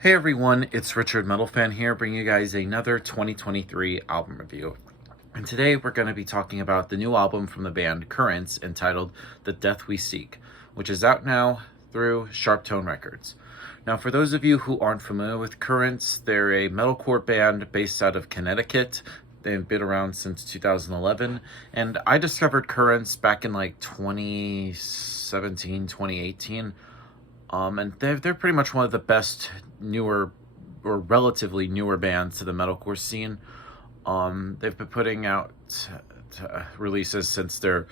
Hey everyone, it's Richard Metalfan here, bringing you guys another 2023 album review. And today we're going to be talking about the new album from the band Currents entitled The Death We Seek, which is out now through Sharptone Records. Now, for those of you who aren't familiar with Currents, they're a metalcore band based out of Connecticut. They've been around since 2011, and I discovered Currents back in like 2017, 2018. And they're pretty much one of the best newer or relatively newer bands to the metalcore scene. They've been putting out releases since their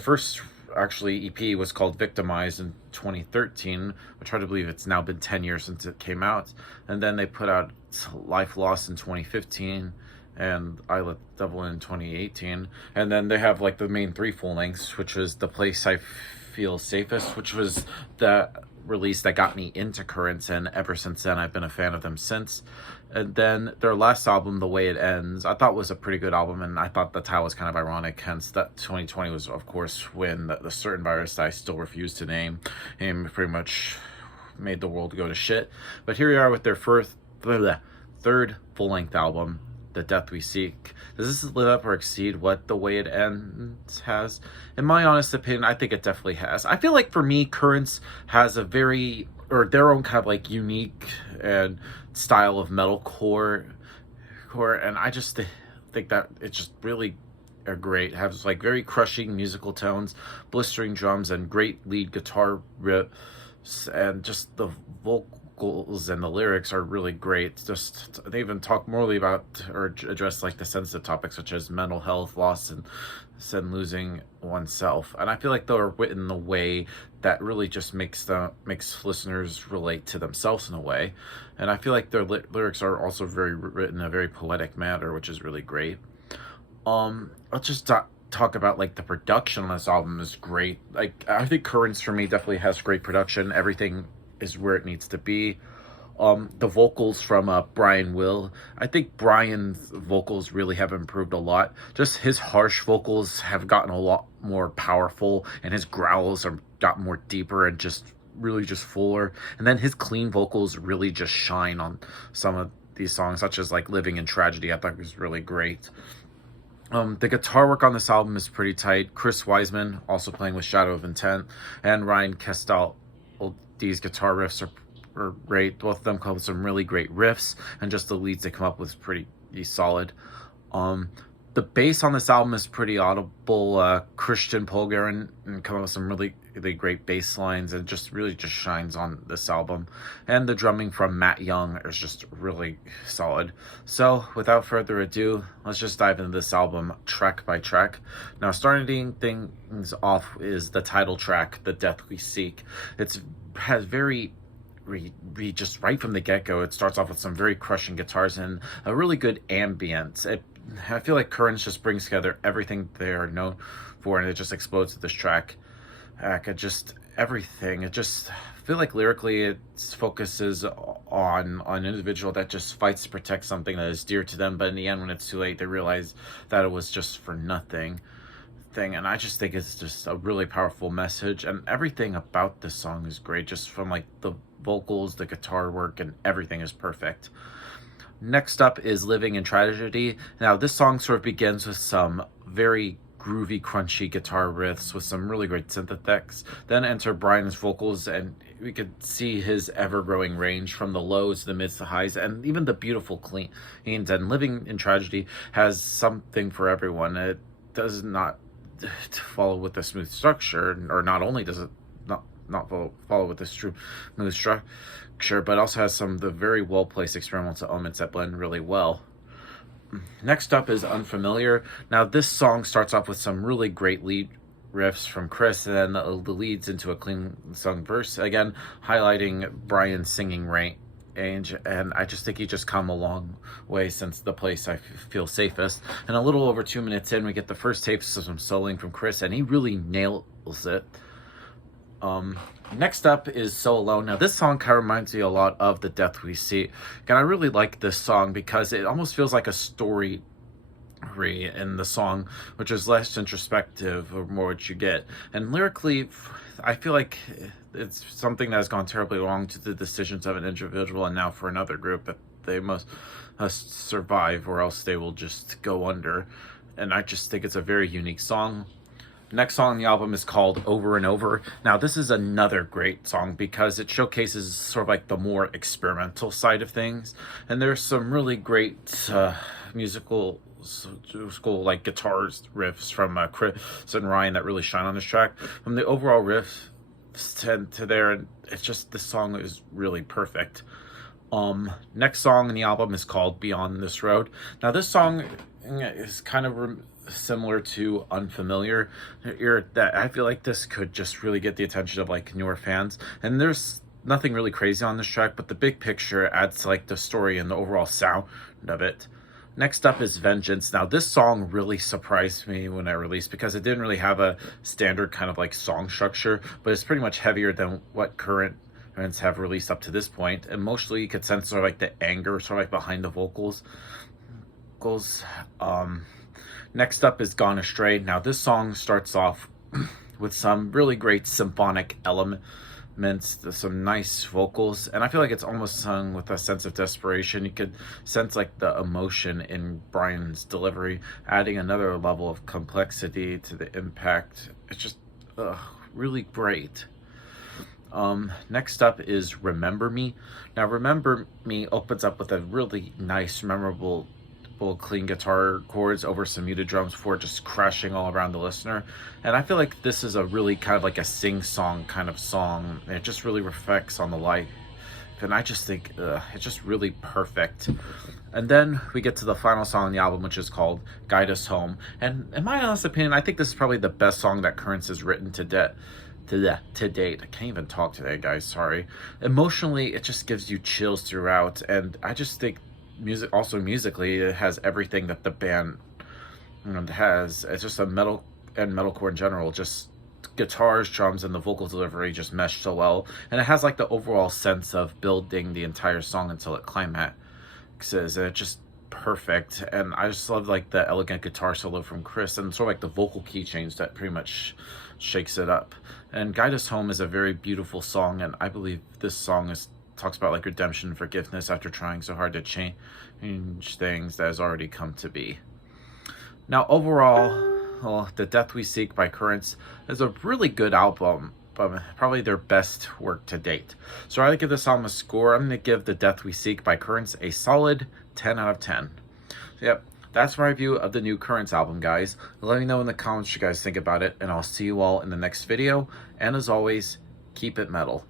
first actually EP was called Victimized in 2013, which hard to believe it's now been 10 years since it came out. And then they put out Life Lost in 2015 and I Let the Devil In 2018. And then they have like the main three full lengths, which was The Place I Feel Safest, which was the release that got me into Currents, and ever since then I've been a fan of them since. And then their last album, The Way It Ends, I thought was a pretty good album, and I thought the title was kind of ironic, hence that 2020 was of course when the certain virus that I still refuse to name pretty much made the world go to shit. But here we are with their third full-length album, The Death We Seek. Does this live up or exceed what The Way It Ends has? In my honest opinion, I think it definitely has. I feel like for me, Currents has a their own kind of like unique and style of metalcore, and I just think that it's just really are great. It has like very crushing musical tones, blistering drums, and great lead guitar riffs, and just the vocals and the lyrics are really great. Just they even talk morally about or address like the sensitive topics such as mental health, loss, and losing oneself. And I feel like they're written in a way that really just makes listeners relate to themselves in a way. And I feel like their lyrics are also very written in a very poetic manner, which is really great. I'll just talk about like the production on this album is great. Like I think Currents for me definitely has great production. Everything is where it needs to be. The vocals from Brian Will. I think Brian's vocals really have improved a lot. Just his harsh vocals have gotten a lot more powerful, and his growls have gotten more deeper and just really just fuller. And then his clean vocals really just shine on some of these songs, such as like Living in Tragedy. I thought it was really great. The guitar work on this album is pretty tight. Chris Wiseman also playing with Shadow of Intent, and Ryan Kestal. These guitar riffs are great. Both of them come with some really great riffs, and just the leads they come up with is pretty solid. The bass on this album is pretty audible. Christian Polgaren and come up with some really great bass lines, and just really just shines on this album. And the drumming from Matt Young is just really solid. So without further ado, let's just dive into this album track by track. Now, starting things off is the title track, The Death We Seek. It's has very just right from the get-go, it starts off with some very crushing guitars and a really good ambience. I feel like Currents just brings together everything they're known for, and it just explodes with this track. Just everything. It just I feel like lyrically it focuses on an individual that just fights to protect something that is dear to them, but in the end, when it's too late, they realize that it was just for nothing. And I just think it's just a really powerful message, and everything about this song is great, just from like the vocals, the guitar work, and everything is perfect. Next up is Living in Tragedy. Now this song sort of begins with some very groovy, crunchy guitar riffs with some really great synth effects. Then enter Brian's vocals, and we could see his ever-growing range from the lows, the mids, the highs, and even the beautiful cleans. And Living in Tragedy has something for everyone. It does not to follow with a smooth structure, or not only does it not follow with this smooth structure, but also has some of the very well placed experimental elements that blend really well. Next up is Unfamiliar. Now this song starts off with some really great lead riffs from Chris, and then the leads into a clean sung verse, again highlighting Brian's singing range. And I just think he just come a long way since The Place I Feel Safest. And a little over 2 minutes in, we get the first tapes of some soloing from Chris, and he really nails it. Next up is So Alone. Now this song kind of reminds me a lot of The Death We Seek, and I really like this song because it almost feels like a story in the song, which is less introspective or more what you get. And lyrically, I feel like it's something that has gone terribly wrong to the decisions of an individual and now for another group that they must survive or else they will just go under. And I just think it's a very unique song. Next song on the album is called Over and Over. Now, this is another great song because it showcases sort of like the more experimental side of things. And there's some really great musical school like guitars riffs from Chris and Ryan that really shine on this track. From the overall riff to there, and it's just, this song is really perfect. Next song in the album is called Beyond This Road. Now, this song is kind of similar to Unfamiliar. That I feel like this could just really get the attention of like newer fans. And there's nothing really crazy on this track, but the big picture adds to like the story and the overall sound of it. Next up is Vengeance. Now, this song really surprised me when I released because it didn't really have a standard kind of like song structure, but it's pretty much heavier than what current bands have released up to this point. Emotionally, you could sense sort of like the anger sort of like behind the vocals. Next up is Gone Astray. Now, this song starts off with some really great symphonic elements, some nice vocals, and I feel like it's almost sung with a sense of desperation. You could sense like the emotion in Brian's delivery, adding another level of complexity to the impact. It's just really great. Next up is Remember Me. Now, Remember Me opens up with a really nice, memorable clean guitar chords over some muted drums before just crashing all around the listener. And I feel like this is a really kind of like a sing-song kind of song. It just really reflects on the life. And I just think it's just really perfect. And then we get to the final song on the album, which is called Guide Us Home. And in my honest opinion, I think this is probably the best song that Currents has written to date. I can't even talk today, guys, sorry. Emotionally, it just gives you chills throughout. And I just think musically, it has everything that the band has. It's just a metalcore in general, just guitars, drums, and the vocal delivery just mesh so well, and it has like the overall sense of building the entire song until it climaxes, and it's just perfect. And I just love like the elegant guitar solo from Chris and sort of like the vocal key change that pretty much shakes it up. And Guide Us Home is a very beautiful song, and I believe this song talks about like redemption and forgiveness after trying so hard to change things that has already come to be. Now, overall, The Death We Seek by Currents is a really good album, but probably their best work to date. So I give this album a score. I'm going to give The Death We Seek by Currents a solid 10 out of 10. Yep, that's my review of the new Currents album, guys. Let me know in the comments what you guys think about it, and I'll see you all in the next video. And as always, keep it metal.